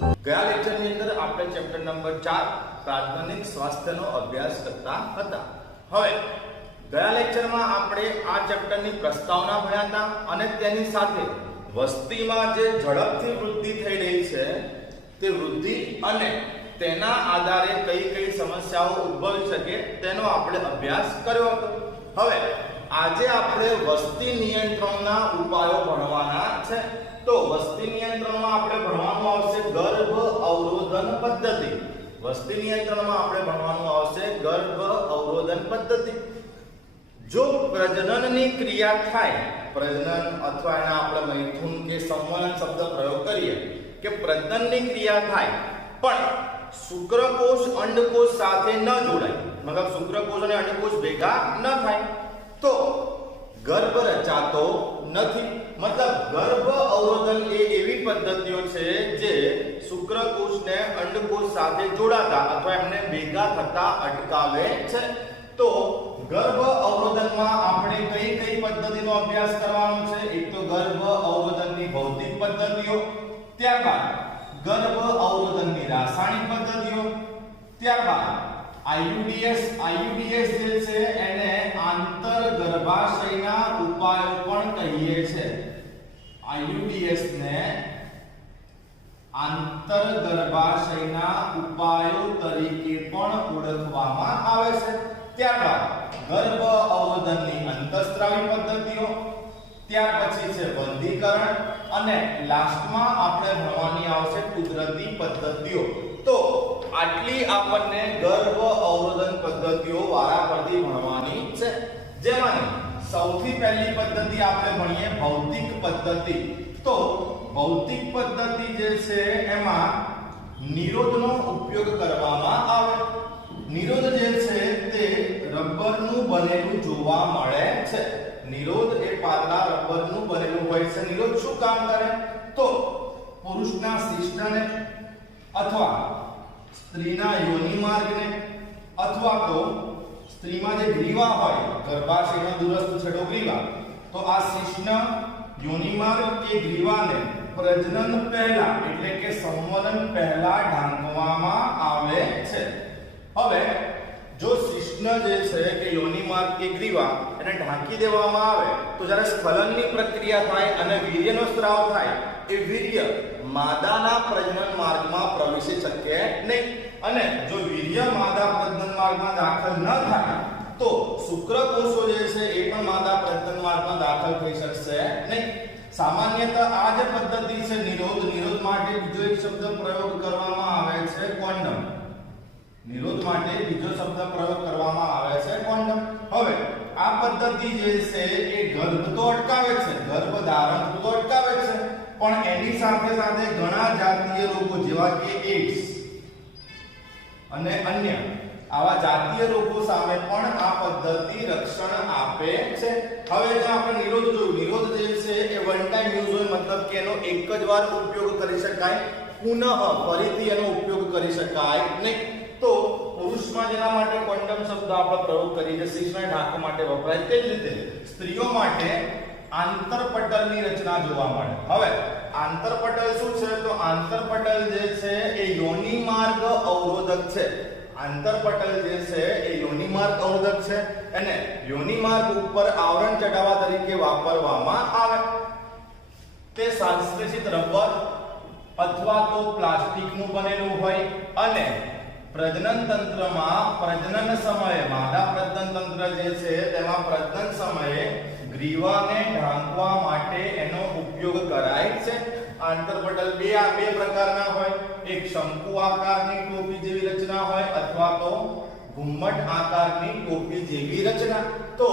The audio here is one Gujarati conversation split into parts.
ગયા લેક્ચરની અંદર આપણે ચેપ્ટર નંબર 4 પ્રાથમિક સ્વાસ્થ્યનો અભ્યાસ કરતા હતા. હવે ગયા લેક્ચરમાં આપણે આ ચેપ્ટરની પ્રસ્તાવના ભણ્યા હતા અને તેની સાથે વસ્તીમાં જે ઝડપથી વૃદ્ધિ થઈ રહી છે તે વૃદ્ધિ અને તેના આધારે કઈ કઈ સમસ્યાઓ ઉદ્ભવી શકે તેનો આપણે અભ્યાસ કર્યો હતો. હવે આજે આપણે વસ્તી નિયંત્રણના ઉપાયો ભણવાના છે. તો વસ્તી નિયંત્રણમાં આપણે ભણવાનું આવશે ગર્ભ અવરોધન પદ્ધતિ. વસ્તી નિયંત્રણમાં આપણે ભણવાનું આવશે ગર્ભ અવરોધન પદ્ધતિ. જો પ્રજનનની ક્રિયા થાય, પ્રજનન અથવા એના આપણે મૈથુન કે સંવનન શબ્દ પ્રયોગ કરીએ કે પ્રજનનની ક્રિયા થાય પણ શુક્રકોષ અંડકોષ સાથે ન જોડાય, મતલબ શુક્રકોષ અને અંડકોષ ભેગા ન થાય તો ગર્ભ રચાતો નથી. મતલબ ગર્ભ અવરોધન એ એવી પદ્ધતિઓ છે જે શુક્રકોષને અંડકોષ સાથે જોડાતા અથવા એમને ભેગા થતા અટકાવે છે. તો ગર્ભ અવરોધનમાં આપણે કઈ કઈ પદ્ધતિનો અભ્યાસ કરવાનો છે? એક તો ગર્ભ અવરોધનની ભૌતિક પદ્ધતિઓ, ત્યારબાદ ગર્ભ અવરોધનની રાસાયણિક પદ્ધતિઓ, ત્યારબાદ આઈયુડીએસ જે છે એને આંતર ગર્ભાશયના ઉપાયો પણ કહીએ છે. આઈયુડીએસ ને આંતર ગર્ભાશયના ઉપાયો તરીકે પણ ઓળખવામાં આવે છે. ત્યારબાદ ગર્ભ અવરોધનની અંતઃસ્ત્રાવી પદ્ધતિઓ, ત્યાર પછી છે બંધીકરણ અને લાસ્ટમાં આપણે ભણવાની આવશે કુદરતી પદ્ધતિઓ. તો આટલી આપણને ગર્ભ અવરોધન પદ્ધતિઓ વારાફરતી ભણવાની છે. જેમાંની સૌથી પહેલી પદ્ધતિ આપણે ભણીએ ભૌતિક પદ્ધતિ. તો ભૌતિક પદ્ધતિ જે છે એમાં નિરોધનો ઉપયોગ કરવામાં આવે. નિરોધ જે છે તે રબરનું બનેલું જોવા મળે છે. નિરોધ એ પાતળા રબરનું બનેલું હોય છે. નિરોધ શું કામ કરે? તો પુરુષના શિશ્નને અથવા સ્ત્રીના યોનિ માર્ગને અથવા તો સ્ત્રીમાં જે ગ્રીવા હોય, ગર્ભાશયનો દૂરસ્થ છેડો ગ્રીવા, તો આ શિશ્ન યોનિ માર્ગ કે ગ્રીવાને પ્રજનન પહેલા એટલે કે સંવનન પહેલા ઢાંકવામાં આવે છે. હવે જો શિશ્ન જે છે કે યોનિ માર્ગ કે ગ્રીવા એને ઢાંકી દેવામાં આવે તો જ્યારે સ્ખલનની પ્રક્રિયા થાય અને વીર્યનો સ્ત્રાવ થાય, એ વીર્ય માદાના પ્રજનન માર્ગમાં પ્રવેશી શકે નહીં. અને જો વીર્ય માદા પ્રજનન માર્ગમાં દાખલ ન થાય તો શુક્રકોષો જે છે એ પણ માદા પ્રજનન માર્ગમાં દાખલ થઈ શકશે નહીં. સામાન્યતઃ આ જે પદ્ધતિ છે નિરોધ માટે બીજો એક શબ્દ પ્રયોગ કરવામાં આવે છે કોન્ડમ. નિરોધ માટે બીજો શબ્દ પ્રયોગ કરવામાં આવે છે કોન્ડમ. હવે આ પદ્ધતિ જે છે એ ગર્ભ તો અટકાવે છે, ગર્ભ ધારણ તો અટકાવે છે, પણ એની સાથે સાથે ઘણા જાતીય રોગો જેવા કે એડ્સ અને અન્ય આવા જાતીય રોગો સામે પણ આ પદ્ધતિ રક્ષણ આપે છે. હવે જો આપણે નિરોધ જોયું, નિરોધ જે છે એ વન ટાઈમ યુઝ હોય, મતલબ કે એનો એક જ વાર ઉપયોગ કરી શકાય, પુનઃ ફરીથી એનો ઉપયોગ કરી શકાય નહીં. તો પુરુષમાં જેના માટે કોન્ડમ શબ્દ આપણે પ્રયોગ કરીએ છીએ, શિશ્નને ઢાંકવા માટે વપરાય, તે જ રીતે સ્ત્રીઓ માટે આંતરપટલની રચના જોવા મળે. હવે આંતરપટલ શું છે? તો આંતરપટલ જે છે એ યોનિ માર્ગ અવરોધક છે. આંતરપટલ જે છે એ યોનિ માર્ગ અવરોધક છે અને યોનિ માર્ગ ઉપર આવરણ ચડાવવા તરીકે વાપરવામાં આવે. તે સંશ્લેષિત રબર અથવા તો પ્લાસ્ટિકનું બનેલું હોય અને પ્રજનન તંત્રમાં પ્રજનન સમયે માદા પ્રજનન તંત્ર જે છે તેમાં પ્રજનન સમયે ગ્રીવાને ઢાંકવા માટે એનો ઉપયોગ કરાય છે. આંતરપટલ બે પ્રકારના હોય, એક શંકુ આકારની ટોપી જેવી રચના હોય અથવા તો ઘુમ્મટ આકારની ટોપી જેવી રચના. તો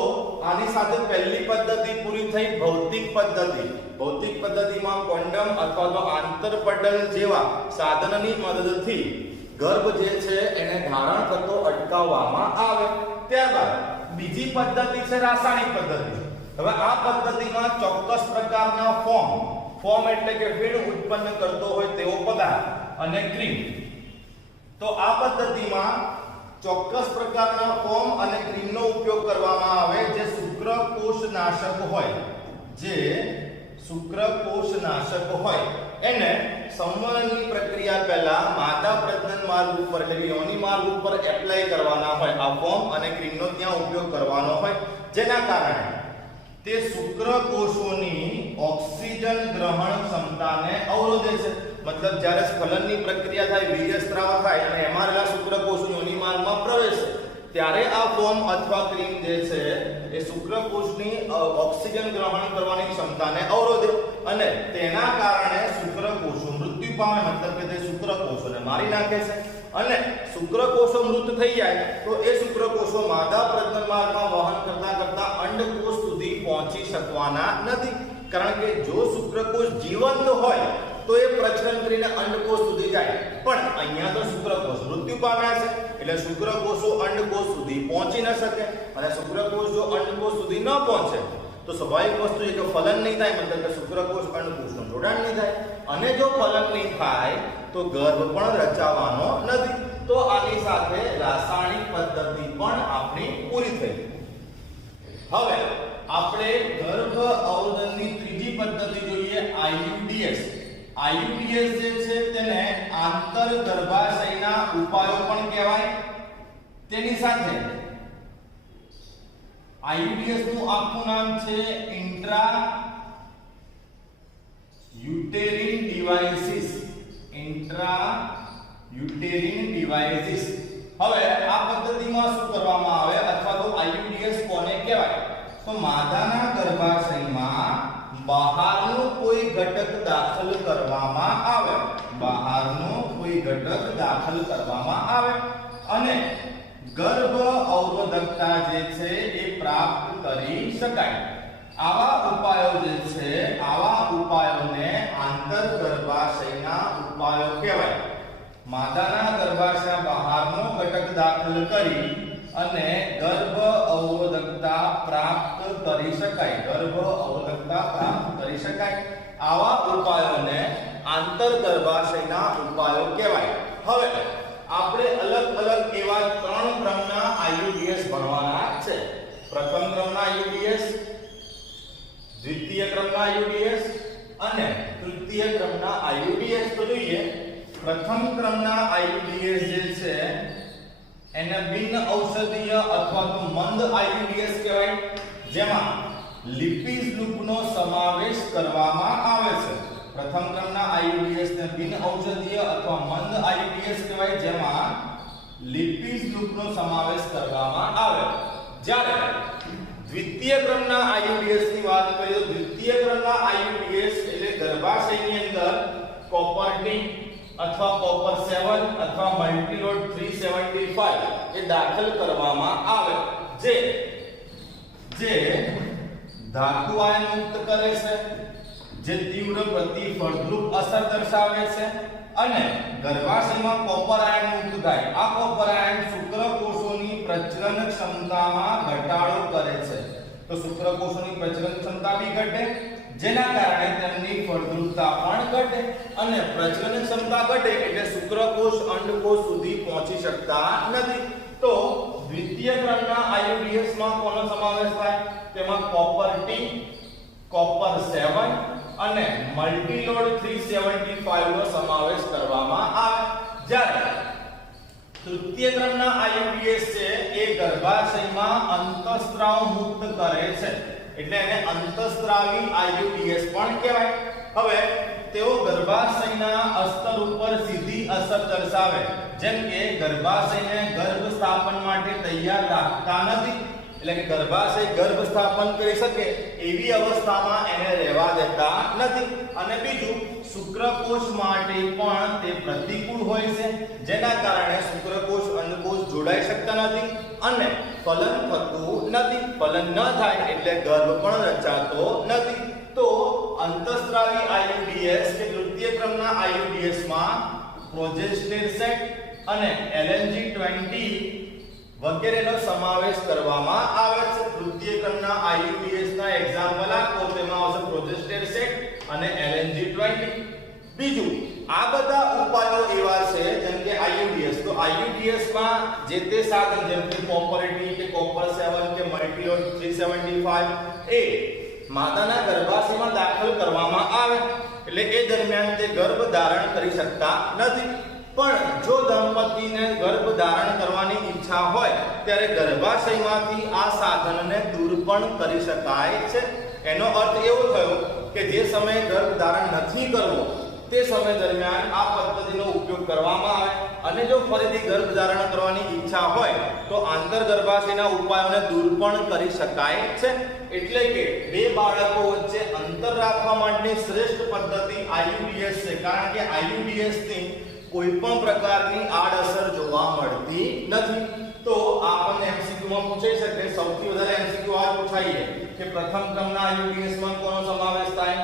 આની સાથે પહેલી પદ્ધતિ પૂરી થઈ ભૌતિક પદ્ધતિ. ભૌતિક પદ્ધતિમાં કોન્ડમ અથવા તો આંતરપટલ જેવા સાધનની મદદથી ગર્ભ જે છે એને ધારણ થતો અટકાવવામાં આવે. ત્યારબાદ બીજી પદ્ધતિ છે રાસાયણિક પદ્ધતિ. હવે આ પદ્ધતિમાં ચોક્કસ પ્રકારના ફોર્મ એટલે કે ફીણ ઉત્પન્ન કરતો હોય તેવો પદાર્થ અને ક્રીમ. તો આ પદ્ધતિમાં ચોક્કસ પ્રકારના ફોર્મ અને ક્રીમનો ઉપયોગ કરવામાં આવે જે શુક્રકોષ નાશક હોય, જે શુક્રકોષ નાશક હોય એને સંવહનની પ્રક્રિયા પહેલા માદા પ્રજનન માર્ગ ઉપર એટલે કે યોનિ માર્ગ ઉપર એપ્લાય કરવાના હોય આ ફોર્મ અને ક્રીમનો ત્યાં ઉપયોગ કરવાનો હોય, જેના કારણે તે શુક્રકોષોની ઓક્સિજન ગ્રહણ ક્ષમતાને અવરોધે છે. મતલબ જ્યારે સ્ખલનની પ્રક્રિયા થાય, વીર્યસ્રાવ થાય અને એમાં રહેલા શુક્રકોષો યોનિ માર્ગમાં પ્રવેશે ત્યારે આ ફોર્મ અથવા ક્રીમ જે છે એ શુક્રકોષની ઓક્સિજન ગ્રહણ કરવાની ક્ષમતાને અવરોધે અને તેના કારણે શુક્રકોષો મૃત્યુ પામે. મતલબ કે તે શુક્રકોષોને મારી નાખે છે અને શુક્રકોષો મૃત થઈ જાય તો એ શુક્રકોષો માદા પ્રજનન માર્ગમાં વહન કરતા કરતા અંડકોષ સુધી પહોંચી શકવાના નથી. કારણ કે જો શુક્રકોષ જીવંત હોય તો એ પ્રજનન કરીને અંડકોષ સુધી જાય, પણ અહીંયા તો શુક્રકોષ મૃત્યુ પામ્યા છે એટલે શુક્રકોષો અંડકોષ સુધી પહોંચી ન શકે અને શુક્રકોષ જો અંડકોષ સુધી ન પહોંચે તો સ્વાભાવિક વસ્તુ છે કે ફલન નહીં થાય. મતલબ કે શુક્રકોષ અંડકોષનું જોડાણ નહીં થાય અને જો ફલન નહીં થાય તો ગર્ભ પણ રચાવાનો નથી. તો આની સાથે રાસાયણિક પદ્ધતિ પણ આપણી પૂરી થઈ. હવે આપણે ગર્ભ અવરોધનની ત્રીજી પદ્ધતિ જોઈએ, IUDS. IUDS જે છે તેને આંતર ગર્ભાશયના ઉપાયો પણ કહેવાય. તેની સાથે IUDS નું આખું નામ છે intra uterine devices. Intra uterine devices. હવે આ પદ્ધતિમાં શું કરવામાં આવે અથવા તો IUDS કોને કહેવાય? તો માદાના ગર્ભાશયમાં બહારનો કોઈ ઘટક દાખલ કરવામાં આવે. બહારનો કોઈ ઘટક દાખલ કરવામાં આવે અને ગર્ભ અવરોધકતા જે છે એ પ્રાપ્ત કરી શકાય. આવા ઉપાયો જે છે આવા ઉપાયોને આંતર ગર્ભાશયના ઉપાયો કહેવાય. માદાના ગર્ભાશય બહારનો ઘટક દાખલ કરી અને ગર્ભ અવરોધકતા પ્રાપ્ત કરી શકાય. ગર્ભ અવરોધકતા પ્રાપ્ત કરી શકાય. આવા ઉપાયોને આંતર ગર્ભાશયના ઉપાયો કહેવાય. હવે આપણે અલગ અલગ એવા 3 ક્રમના IUDS ભણવાના છે. પ્રથમ ક્રમના IUDS, દ્વિતીય ક્રમના IUDS અને તૃતીય ક્રમના IUDS. તો જોઈએ પ્રથમ ક્રમના IUDS જે છે એને બિન ઔષધીય અથવા તો મંદ IUDS કહેવાય, જેમાં લિપિઝ લૂપનો સમાવેશ કરવામાં આવે છે. પ્રથમ ક્રમના IUDS ને બિન ઔષધીય અથવા મંદ IUDS કહેવાય, જેમાં લિપિઝ લૂપનો સમાવેશ કરવામાં આવે. જ્યારે દ્વિતીય ક્રમના IUDS ની વાત કરીએ તો દ્વિતીય ક્રમના IUDS એટલે ગર્ભાશયની અંદર કોપર ટી અથવા કોપર 7 અથવા મલ્ટીલોડ 375 એ દાખલ કરવામાં આવે, જે ધાતુ આયન મુક્ત કરે છે, જે તીવ્ર પ્રતિફળદ્રુપ અસર દર્શાવે છે અને ગર્ભાશયમાં કોપર આયન મુક્ત થાય. આ કોપર આયન શુક્રકોષોની પ્રજનન ક્ષમતામાં ઘટાડો કરે છે. તો શુક્રકોષોની પ્રજનન ક્ષમતા બી ઘટે, જેના કારણે તેમની ફળદ્રુપતા પણ ઘટે અને પ્રજનન ક્ષમતા ઘટે એટલે શુક્રકોષ અંડકોષ સુધી પહોંચી શકતા નથી. તો દ્વિતીય ક્રમના IUDS માં કોનો સમાવેશ થાય? તેમાં કોપર ટી, કોપર 7 અને મલ્ટીલોડ 375 નો સમાવેશ કરવામાં આવે. જ્યારે તૃતીય ક્રમના IUDS છે એ ગર્ભાશયમાં અંતઃસ્ત્રાવ મુક્ત કરે છે એટલે એને અંતઃસ્ત્રાવી IUDS પણ કહેવાય. હવે તેઓ ગર્ભાશયના અસ્તર ઉપર સીધી અસર દર્શાવે, જેમ કે ગર્ભાશયને ગર્ભ સ્થાપન માટે તૈયાર રાખતા નથી. એટલે કે ગર્ભાશય ગર્ભ સ્થાપન કરી શકે એવી અવસ્થામાં એને રહેવા દેતા નથી. અને બીજું, શુક્રકોષ માટે પણ તે પ્રતિકૂળ હોય છે, જેના કારણે શુક્રકોષ અંડકોષ જોડાઈ શકતા નથી અને ફલન થતું નથી. ફલન ન થાય એટલે ગર્ભ પણ રચાતો નથી. તો અંતઃસ્ત્રાવી IUDS કે તૃતીય ક્રમના IUDS માં પ્રોજેસ્ટેરોન અને LNG20 વગેરેનો સમાવેશ કરવામાં આવે છે. તૃતીય ક્રમના IUDS ના એક્ઝામ્પલ આપો તેમાં આવશે પ્રોજેસ્ટેરોન અને LNG20. બીજું, આ બધા ઉપાયો એવા છે જેમ કે IUDS. તો IUDS માં જે તે સાધન જેમ કે કોપર ટી કે કોપર 7 કે મલ્ટીલોડ 375 એ માદાના ગર્ભાશયમાં દાખલ કરવામાં આવે એટલે એ દરમિયાન તે ગર્ભ ધારણ કરી શકતા નથી. પણ જો દંપતીને ગર્ભ ધારણ કરવાની ઈચ્છા હોય ત્યારે ગર્ભાશયમાંથી આ સાધનને દૂર પણ કરી શકાય છે. એનો અર્થ એવો થયો કે જે સમયે ગર્ભ ધારણ નથી કરવો તે સમય દરમિયાન આ પદ્ધતિનો ઉપયોગ કરવામાં આવે, અને જો ફરીથી ગર્ભ ધારણ કરવાની ઈચ્છા હોય તો આંતરગર્ભાશયના ઉપાયોને દૂર પણ કરી શકાય છે. એટલે કે બે બાળકો વચ્ચે અંતર રાખવા માટેની શ્રેષ્ઠ પદ્ધતિ IUDS છે, કારણ કે IUDS થી કોઈ પણ પ્રકારની આડઅસર જોવા મળતી નથી. તો આપણને MCQ માં પૂછાઈ શકે, સૌથી વધારે MCQ આ પૂછાય કે પ્રથમ ક્રમના IUDS માં કોનો સમાવેશ થાય,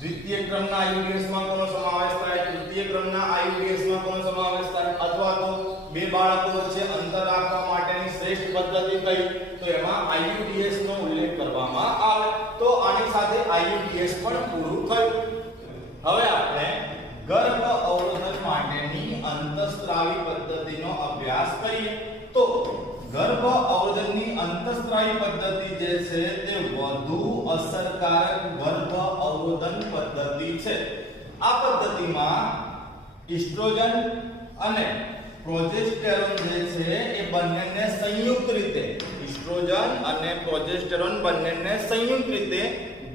દ્વિતીય ક્રમના IUDS માં કોનો સમાવેશ થાય, તૃતીય ક્રમના IUDS માં કોનો સમાવેશ થાય, અથવા તો બે બાળકો વચ્ચે અંતર રાખવા માટેની શ્રેષ્ઠ પદ્ધતિ કઈ, તો એમાં IUDS નો ઉલ્લેખ કરવામાં આવે. તો આની સાથે IUDS પણ પૂરું થયું. હવે આપણે ગર્ભ અવરોધન માટેની અંતઃસ્ત્રાવી પદ્ધતિનો અભ્યાસ કરીએ. તો ગર્ભ અવરોધનની અંતઃસ્ત્રાવી પદ્ધતિ જે છે તે વધુ અસરકારક ગર્ભ અવરોધન પદ્ધતિ છે. આ પદ્ધતિમાં ઇસ્ટ્રોજન અને પ્રોજેસ્ટેરોન જે છે એ બંનેને સંયુક્ત રીતે સંયુક્ત રીતે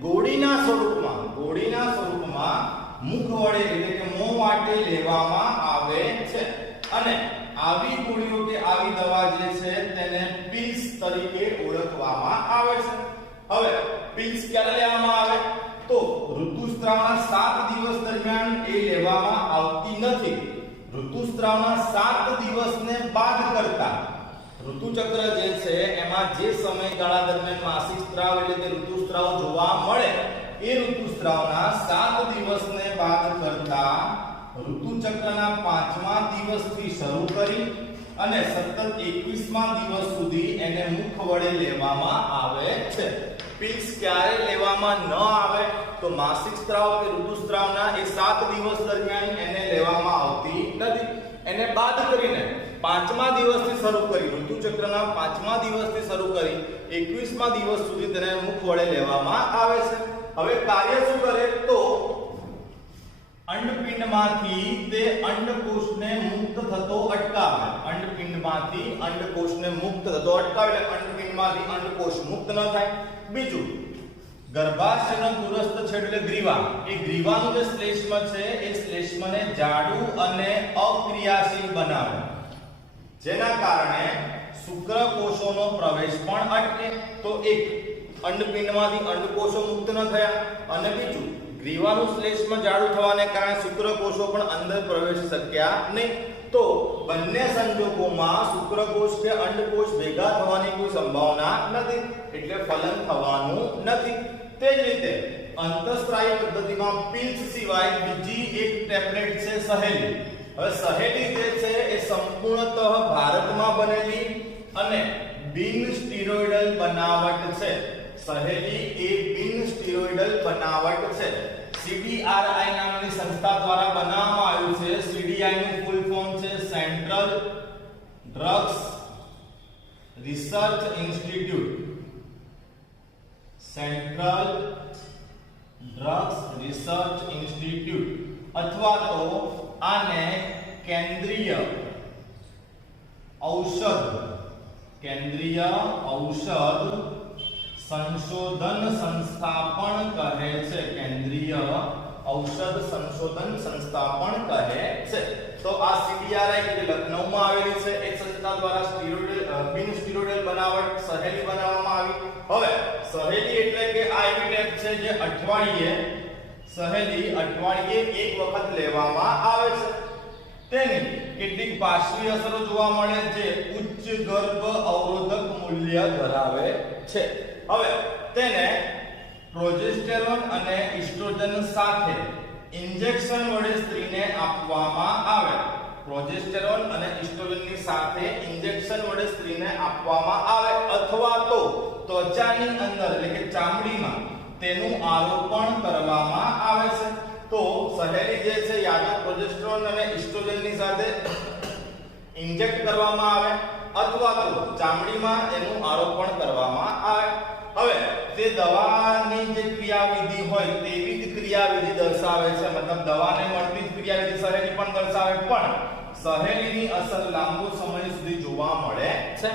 ગોળીના સ્વરૂપમાં મુખ વડે એટલે કે મોં વાટે લેવામાં આવે છે, અને આવી ગોળીઓ કે આવી દવા જે છે તેને પિલ્સ તરીકે ઓળખવામાં આવે છે. હવે પિલ્સ ક્યારે લેવામાં આવે, તો ઋતુસ્ત્રાવના 7 દિવસ દરમિયાન એ લેવામાં આવતી નથી. ઋતુસ્ત્રાવના 7 દિવસને બાદ કરતા ઋતુચક્ર જે છે એમાં જે સમયગાળા દરમિયાન માસિક સ્ત્રાવ એટલે કે ઋતુસ્ત્રાવ જોવા મળે એ ઋતુસ્ત્રાવના 7 દિવસને બાદ કરતા ઋતુચક્રના 5મા દિવસથી શરૂ કરી અને સતત 21મા દિવસ સુધી એને મુખ વડે લેવામાં આવે છે. પિલ્સ ક્યારે લેવામાં ન આવે, તો માસિક સ્ત્રાવ કે ઋતુસ્ત્રાવના એ 7 દિવસ દરમિયાન એને લેવામાં આવતી નથી. એને બાદ કરીને 5મા દિવસથી શરૂ કરી ઋતુચક્રના 5મા દિવસથી શરૂ કરી 21મા દિવસ સુધી તેને મુખ વડે લેવામાં આવે છે. હવે કાર્ય શું કરે, તો અંડપિંડમાંથી તે અંડકોષને મુક્ત થતો અટકાવે. અંડપિંડમાંથી અંડકોષને મુક્ત થતો અટકાવે એટલે અંડપિંડમાંથી અંડકોષ મુક્ત ન થાય. બીજું, ગર્ભાશયનો દૂરસ્થ છેડો એટલે ગ્રીવા, એ ગ્રીવાનું જે શ્લેષ્મ છે એ શ્લેષ્મને જાડું અને અક્રિયાશીલ બનાવે, જેના કારણે શુક્રકોષોનો પ્રવેશ પણ અટકે. તો એક, અંડપિંડમાંથી અંડકોષો મુક્ત ન થયા, અને બીજું, ગ્રીવાનું શ્લેષ્મ જાડું થવાને કારણે શુક્રકોષો પણ અંદર પ્રવેશી શક્યા નહીં. તો બંને સંજોગોમાં શુક્રકોષ કે અંડકોષ ભેગા થવાની કોઈ સંભાવના નથી, એટલે ફલન થવાનું નથી. તે જ રીતે અંતઃસ્ત્રાવી પદ્ધતિમાં પિલ્સ સિવાય બીજી એક ટેબ્લેટ છે સહેલી. હવે સહેલી જે છે એ સંપૂર્ણતઃ ભારતમાં બનેલી અને બિન સ્ટીરોઇડલ બનાવટ છે. સહેલી એ બિન સ્ટીરોઇડલ બનાવટ છે. CDRI નામની સંસ્થા દ્વારા બનાવવામાં આવ્યું છે. CDI નું ફૂલ ફોર્મ છે central drugs research institute. Central drugs research institute, અથવા તો આને કેન્દ્રીય ઔષધ સંશોધન સંસ્થા પણ કહે છે. કેન્દ્રીય ઔષધ સંશોધન સંસ્થા પણ કહે છે. તો આ CDRI જે લખનૌમાં આવેલી છે એ સંસ્થા દ્વારા સ્ટીરોઇડલ બિન સ્ટીરોઇડલ બનાવટ સહેલી બનાવવામાં આવી. હવે સહેલી એટલે કે આ એવી ટેબ છે જે સહેલી અઠવાડિયે એક વખત લેવામાં આવે છે. તેની કેટલીક પાર્શ્વી અસરો જોવા મળે જે ઉચ્ચ ગર્ભ અવરોધક મૂલ્ય ધરાવે છે. હવે તેને પ્રોજેસ્ટેરોન અને ઇસ્ટ્રોજન સાથે ઇન્જેક્શન વડે સ્ત્રીને આપવામાં આવે. પ્રોજેસ્ટેરોન અને ઇસ્ટ્રોજનની સાથે ઇન્જેક્શન વડે સ્ત્રીને આપવામાં આવે, અથવા તો ત્વચાની અંદર એટલે કે ચામડીમાં તેનું આરોપણ કરવામાં આવે છે. તો સહેલી જે છે યા તો પ્રોજેસ્ટેરોન અને ઇસ્ટ્રોજનની સાથે ઇન્જેક્ટ કરવામાં આવે અથવા તો ચામડીમાં એનું આરોપણ કરવામાં આવે. હવે તે દવાની જે ક્રિયાવિધિ હોય તેવી જ ક્રિયાવિધિ દર્શાવે છે, મતલબ દવાને મળતી જ ક્રિયાવિધિ સહેલી પણ દર્શાવે, પણ સહેલીની અસર લાંબો સમય સુધી જોવા મળે છે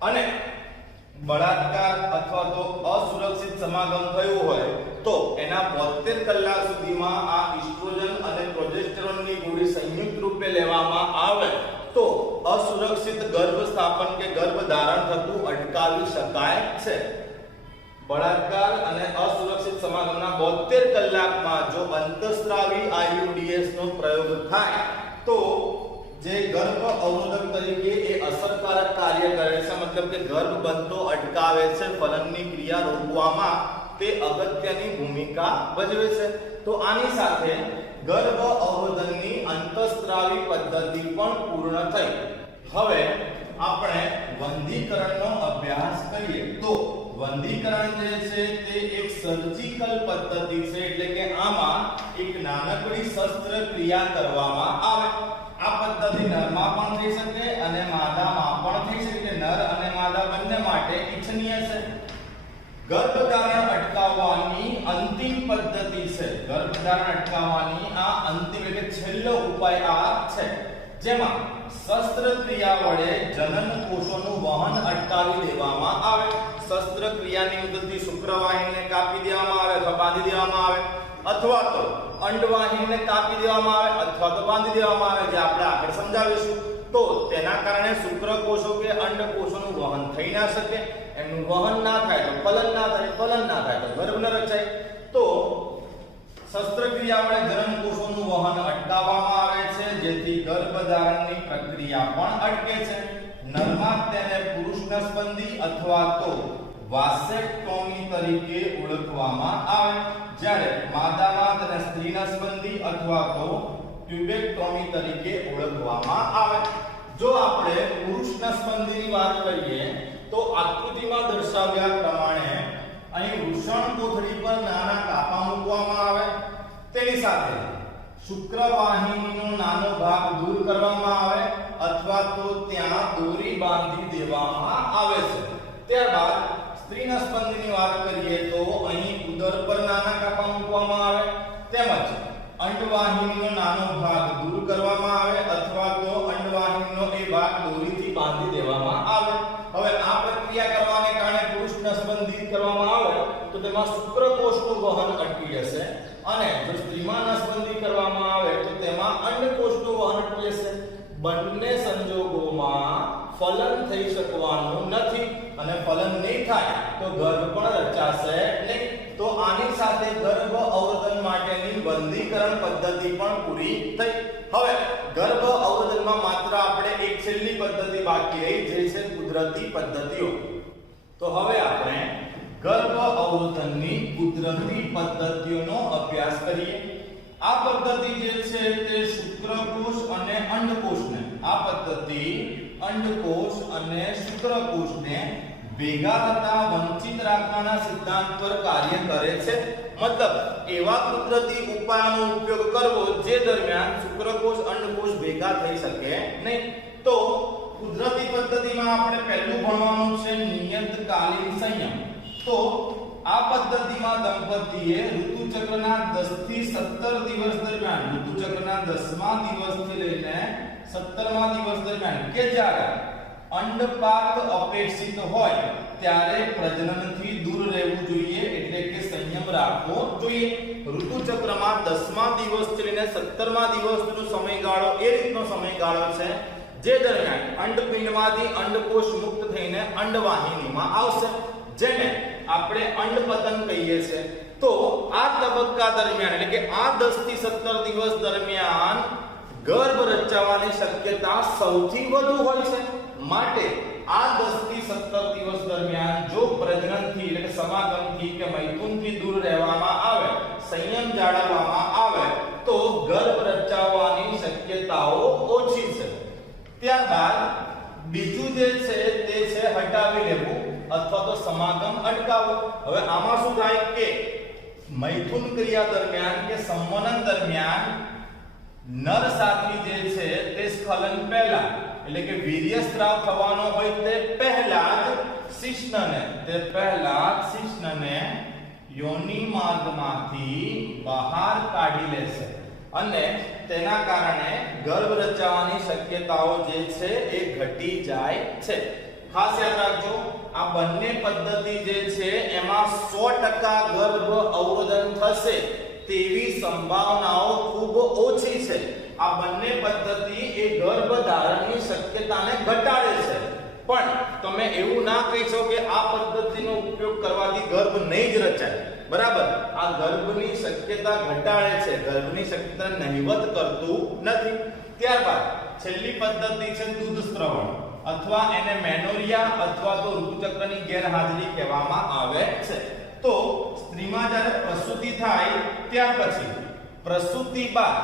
અને બળાત્કાર અથવા તો અસુરક્ષિત સમાગમ થયું હોય તો એના 72 કલાક સુધીમાં આ ઇસ્ટ્રોજન અને પ્રોજેસ્ટેરોનની ગોળી સંયુક્ત રૂપે લેવામાં આવે તો અસુરક્ષિત ગર્ભ સ્થાપન કે ગર્ભ ધારણ થતું અટકાવી શકાય છે. બળાત્કાર અને અસુરક્ષિત સમાગમના 72 કલાકમાં જો અંતઃસ્ત્રાવી IUDs નો પ્રયોગ થાય તો જે ગર્ભ અવરોધક તરીકે એ અસરકારક કાર્ય કરે છે, મતલબ કે ગર્ભ બનતો અટકાવે છે, ફલનની ક્રિયા રોકવામાં તે અગત્યની ભૂમિકા ભજવે છે. તો આની સાથે ગર્ભ અવરોધનની અંતઃસ્ત્રાવી પદ્ધતિ પણ પૂર્ણ થઈ. હવે આપણે વંધીકરણનો અભ્યાસ કરીએ. તો વંધીકરણ જે છે તે એક સર્જિકલ પદ્ધતિ છે, એટલે કે આમાં એક નાનકડી શસ્ત્રક્રિયા કરવામાં આવે. આ પદ્ધતિ નરમાં પણ થઈ શકે અને માદામાં પણ થઈ શકે. નર અને માદા બંને માટે ઇચ્છનીય છે. ગર્ભધારણ અટકાવવાની અંતિમ પદ્ધતિ છે. ગર્ભધારણ અટકાવવાની આ અંતિમ એટલે છેલ્લો ઉપાય આ છે, જેમાં શસ્ત્રક્રિયા વડે જનન કોષોનું વહન અટકાવી દેવામાં આવે. શસ્ત્રક્રિયાની મદદથી શુક્રવાહિનીને કાપી દેવામાં આવે અથવા બાંધી દેવામાં આવે, અથવા તો અંડવાહિનીને કાપી દેવામાં આવે અથવા તો બાંધી દેવામાં આવે, જે આપણે આગળ સમજાવીશું. તો તેના કારણે શુક્રકોષો કે અંડકોષોનું વહન થઈ ના શકે. એમનું વહન ના થાય તો ફલન ના થાય, ફલન ના થાય તો ગર્ભ ન રચાય. તો શસ્ત્રક્રિયા વડે જનન કોષોનું વહન અટકાવવામાં આવે છે, જેથી ગર્ભધારણની પ્રક્રિયા પણ અટકે છે. નરમાં તેને પુરુષનસબંધી અથવા તો વાસેક્ટોમી તરીકે ઓળખવામાં આવે, જ્યારે માદામાં તેને સ્ત્રીનસબંધી અથવા તો ટ્યુબેક્ટોમી તરીકે ઓળખવામાં આવે. જો આપણે પુરુષનસબંધીની વાત કરીએ તો આકૃતિમાં દર્શાવ્યા પ્રમાણે અહીં વૃષણ કોથળી પર નાના કાપા મૂકવામાં આવે. તેની સાથે શુક્રવાહિનીનો નાનો ભાગ દૂર કરવામાં આવે અથવા તો ત્યાં દોરી બાંધી દેવામાં આવે છે. ત્યારબાદ સ્ત્રીનસબંધીની વાત કરીએ તો અહીં ઉદર પર નાના કાપા મૂકવામાં આવે, તેમજ અંડવાહિનીનો નાનો ભાગ દૂર કરવામાં આવે અથવા તો અંડવાહિનીનો એ ભાગ દોરીથી બાંધી દેવામાં આવે. હવે આ પ્રક્રિયા કરવાને કારણે પુરુષનસબંધી કરવામાં આવે તો તેમાં શુક્રકોષનું વહન અટકી જશે, અને જો સ્ત્રીમાં નસબંધી કરવામાં આવે તો તેમાં અંડકોષનું વહન અટકી જશે. બંને સંજોગોમાં ફલન થઈ શકવાનું નથી, અને ફલન નહીં થાય તો ગર્ભ પણ રચાશે નહીં. તો આની સાથે ગર્ભ અવરોધન માટેની વંધીકરણ પદ્ધતિ પણ પૂરી થઈ. હવે ગર્ભ અવરોધનમાં માત્ર આપણે એક છેલ્લી પદ્ધતિ બાકી રહી, જે છે કુદરતી પદ્ધતિઓ. તો હવે આપણે ગર્ભ અવરોધનની કુદરતી પદ્ધતિઓનો અભ્યાસ કરીએ. આ પદ્ધતિ જે છે તે શુક્રકોષ અને અંડકોષને, આ પદ્ધતિ અંડકોષ અને શુક્રકોષને ભેગા થતા વંચિત રાખવાના સિદ્ધાંત પર કાર્ય કરે છે. મતલબ એવા કુદરતી ઉપાયનો ઉપયોગ કરવો જે દરમિયાન શુક્રકોષ અંડકોષ ભેગા થઈ શકે નહીં. તો કુદરતી પદ્ધતિમાં આપણે પહેલું ભણવાનું છે નિયતકાલીન સંયમ. તો આ પદ્ધતિમાં દંપતીએ ઋતુચક્રના 10 થી 17 દિવસ દરમિયાન, ઋતુચક્રના 10મા દિવસથી લઈને 17મા દિવસ દરમિયાન કે જ્યારે અંડપાક અપેક્ષિત હોય ત્યારે પ્રજનનથી દૂર રહેવું જોઈએ, એટલે કે સંયમ રાખવો જોઈએ. ઋતુચક્રમાં 10મા દિવસથી લઈને 17મા દિવસ સુધીનો સમયગાળો એ રીતનો સમયગાળો છે જે દરમિયાન અંડપિંડમાંથી અંડકોષ મુક્ત થઈને અંડવાહિનીમાં આવશે, જેને આપણે અંડપતન કહીએ છીએ. તો આ તબક્કા દરમિયાન એટલે કે આ 10 થી 17 દિવસ દરમિયાન ગર્ભ રચાવાની શક્યતા સૌથી વધુ હોય છે. માટે આ 10 થી 17 દિવસ દરમિયાન જો પ્રજનનથી એટલે કે સમાગમથી કે મૈથુનથી દૂર રહેવામાં આવે, સંયમ જાળવવામાં આવે તો ગર્ભ રચાવવાની શક્યતાઓ ઓછી છે. ત્યારબાદ બીજું જે છે તે છે હટાવી લેવું અથવા તો સમાગમ અટકાવવું. હવે આમાં શું થાય કે મૈથુન ક્રિયા દરમિયાન કે સંવનન દરમિયાન નર સાથી જે છે તે સ્ખલન પહેલા એટલે કે વીર્યસ્રાવ થવાનો હોય તે પહેલા જ શિશ્નને યોનિ માર્ગમાંથી બહાર કાઢી લેશે અને તેના કારણે ગર્ભ રચાવાની શક્યતાઓ જે છે એ ઘટી જાય છે. ખાસ યાદ રાખજો, આ બંને પદ્ધતિ જે છે એમાં 100% ગર્ભ અવરોધન થશે તેવી સંભાવનાઓ ખૂબ ઓછી છે. આ બંને પદ્ધતિ એ ગર્ભ ધારણની શક્યતાને ઘટાડે છે. પણ તમે એવું ના કહી શકો કે આ પદ્ધતિનો ઉપયોગ કરવાથી ગર્ભ નહીં જ રચાય. બરાબર, આ ગર્ભની શક્યતા ઘટાડે છે, ગર્ભની શક્યતા નહિવત કરતું નથી. ત્યારબાદ છેલ્લી પદ્ધતિ છે દૂધ સ્ત્રવણ, અથવા એને મેનોરિયા અથવા તો ઋતુચક્રની ગેરહાજરી કહેવામાં આવે છે. તો સ્ત્રીમાં જ્યારે પ્રસૂતિ થાય ત્યાર પછી પ્રસૂતિ બાદ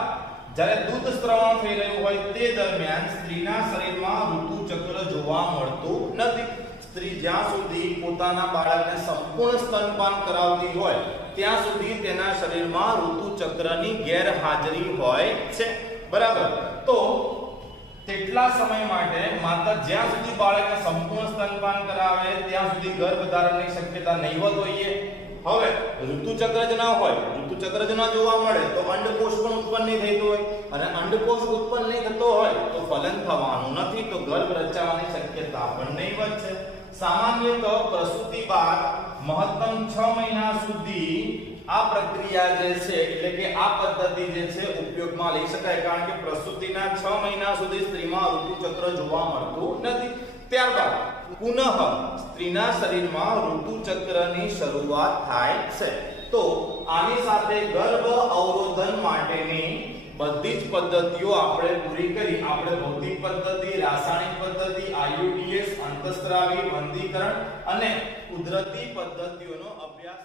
જ્યારે દૂધ સ્ત્રવણ થઈ રહ્યું હોય તે દરમિયાન સ્ત્રીના શરીરમાં ઋતુચક્ર જોવા મળતું નથી. સ્ત્રી જ્યાં સુધી પોતાના બાળકને સંપૂર્ણ સ્તનપાન કરાવતી હોય ત્યાં સુધી તેના શરીરમાં ઋતુચક્રની ગેરહાજરી હોય છે. બરાબર, તો તેટલા સમય માટે માતા જ્યાં સુધી બાળકને સંપૂર્ણ સ્તનપાન કરાવે ત્યાં સુધી ગર્ભધારણની શક્યતા નહિવત હોય. હવે ઋતુચક્ર જ ના હોય, ઋતુચક્ર જ ના જોવા મળે તો અંડકોષ પણ ઉત્પન્ન નહીં થતો હોય, અને અંડકોષ ઉત્પન્ન નહીં થતો હોય તો ફલન થવાનું નથી, તો ગર્ભ રચાવાની શક્યતા પણ નહિવત છે. સામાન્યતઃ પ્રસૂતિ બાદ મહત્તમ 6 મહિના સુધી આ પ્રક્રિયા જે છે એટલે કે આ પદ્ધતિ જે છે ઉપયોગમાં લઈ શકાય, કારણ કે પ્રસૂતિના 6 મહિના સુધી સ્ત્રીમાં ઋતુચક્ર જોવા મળતું નથી. ત્યારબાદ પુનઃ સ્ત્રીના શરીરમાં ઋતુચક્રની શરૂઆત થાય છે. તો આની સાથે ગર્ભ અવરોધન માટેની બધી જ પદ્ધતિઓ આપણે પૂરી કરી. આપણે ભૌતિક પદ્ધતિ, રાસાયણિક પદ્ધતિ, આઈયુડીએસ, અંતઃસ્ત્રાવી, બંધીકરણ અને કુદરતી પદ્ધતિઓનો અભ્યાસ